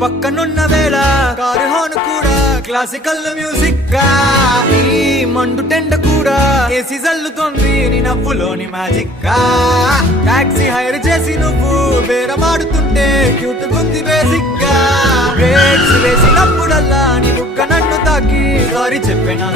పక్కనున్న వేళ car horn కూడా క్లాసికల్ మ్యూజిక్ గా ఈ మండు టెండ కూడా ఏసీ జల్లుతోంది నీ నవ్వులోని మ్యాజిక్ గా టాక్సీ హైర్ చేసి నువ్వు బేరమాడుతుంటే క్యూట్ గుంది బేసిక్ గా బ్రేక్స్ వేసినప్పుడల్లా నీ బుగ్గ నన్ను తాకి సారీ చెప్పినా